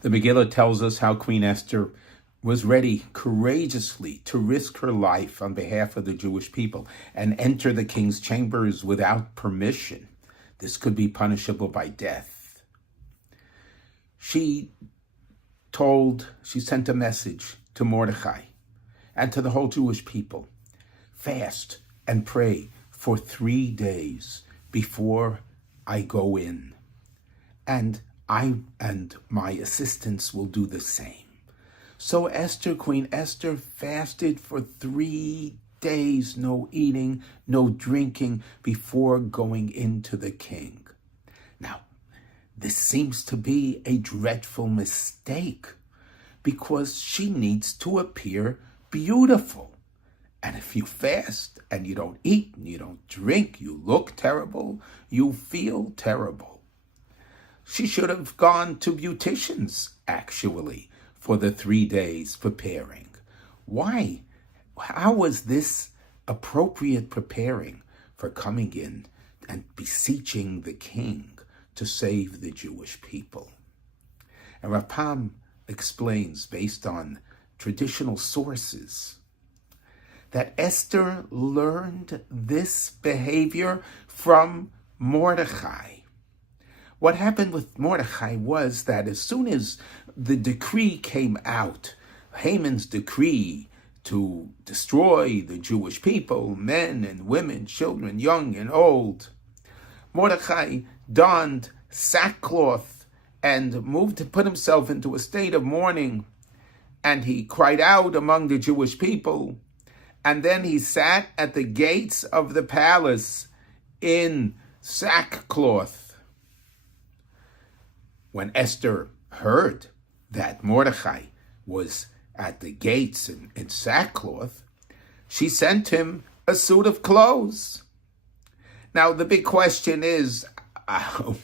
The Megillah tells us how Queen Esther was ready courageously to risk her life on behalf of the Jewish people and enter the king's chambers without permission. This could be punishable by death. She sent a message to Mordechai and to the whole Jewish people. Fast and pray for 3 days before I go in. And I and my assistants will do the same. So Queen Esther fasted for 3 days, no eating, no drinking, before going into the king. Now, this seems to be a dreadful mistake because she needs to appear beautiful. And if you fast and you don't eat and you don't drink, you look terrible, you feel terrible. She should have gone to beauticians, actually, for the 3 days preparing. Why? How was this appropriate preparing for coming in and beseeching the king to save the Jewish people? And Rabbi explains, based on traditional sources, that Esther learned this behavior from Mordechai. What happened with Mordechai was that as soon as the decree came out, Haman's decree to destroy the Jewish people, men and women, children, young and old, Mordechai donned sackcloth and moved to put himself into a state of mourning, and he cried out among the Jewish people, and then he sat at the gates of the palace in sackcloth. When Esther heard that Mordechai was at the gates in sackcloth, she sent him a suit of clothes. Now, the big question is,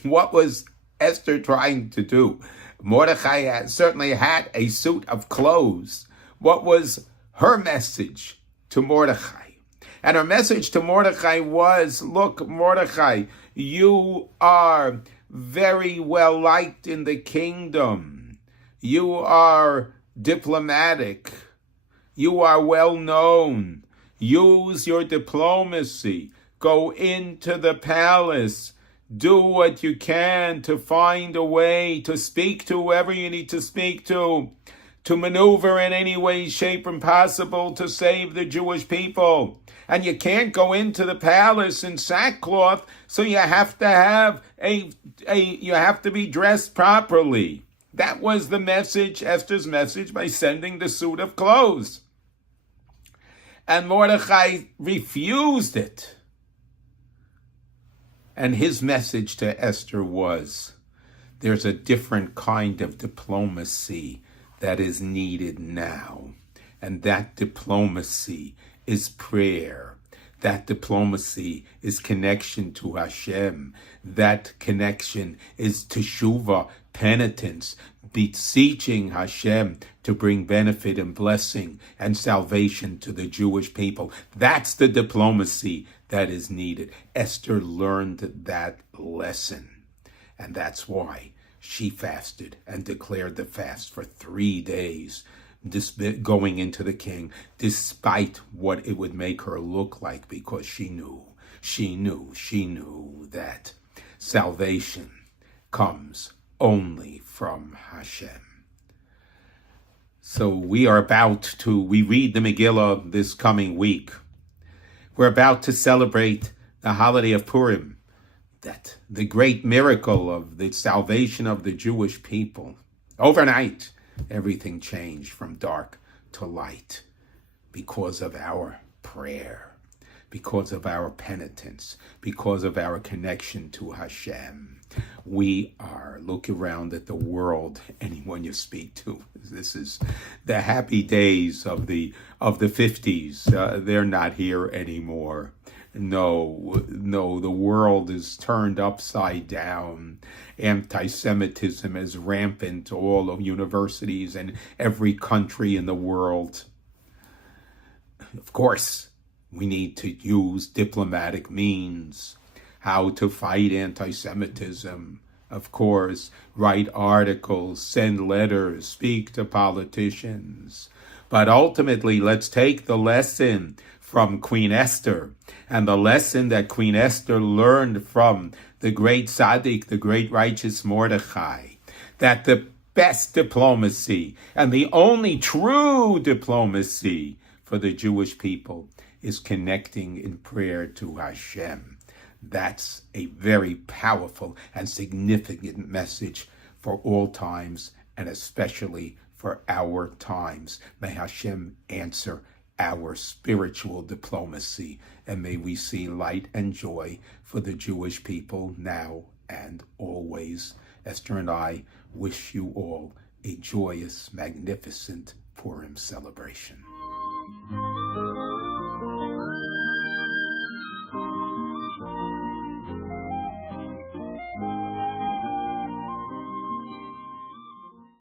what was Esther trying to do? Mordechai certainly had a suit of clothes. What was her message to Mordechai? And her message to Mordechai was, look, Mordechai, you are very well liked in the kingdom. You are diplomatic. You are well known. Use your diplomacy. Go into the palace. Do what you can to find a way to speak to whoever you need to speak to maneuver in any way, shape, and possible to save the Jewish people. And you can't go into the palace in sackcloth, so you have to have you have to be dressed properly. That was the message, Esther's message, by sending the suit of clothes. And Mordechai refused it. And his message to Esther was, there's a different kind of diplomacy that is needed now. And that diplomacy is prayer. That diplomacy is connection to Hashem. That connection is teshuvah, penitence, beseeching Hashem to bring benefit and blessing and salvation to the Jewish people. That's the diplomacy that is needed. Esther learned that lesson. And that's why she fasted and declared the fast for 3 days, going into the king, despite what it would make her look like, because she knew that salvation comes only from Hashem. So we read the Megillah this coming week. We're about to celebrate the holiday of Purim, that the great miracle of the salvation of the Jewish people. Overnight, everything changed from dark to light because of our prayer, because of our penitence, because of our connection to Hashem. Look around at the world, anyone you speak to. This is the happy days of the 50s. They're not here anymore. No, the world is turned upside down. Anti-Semitism is rampant, all of universities and every country in the world. Of course, we need to use diplomatic means, how to fight anti-Semitism. of course, write articles, send letters, speak to politicians. But ultimately, let's take the lesson from Queen Esther and the lesson that Queen Esther learned from the great tzaddik, the great righteous Mordechai, that the best diplomacy and the only true diplomacy for the Jewish people is connecting in prayer to Hashem. That's a very powerful and significant message for all times, and especially for our times. May Hashem answer our spiritual diplomacy, and may we see light and joy for the Jewish people now and always. Esther and I wish you all a joyous, magnificent Purim celebration.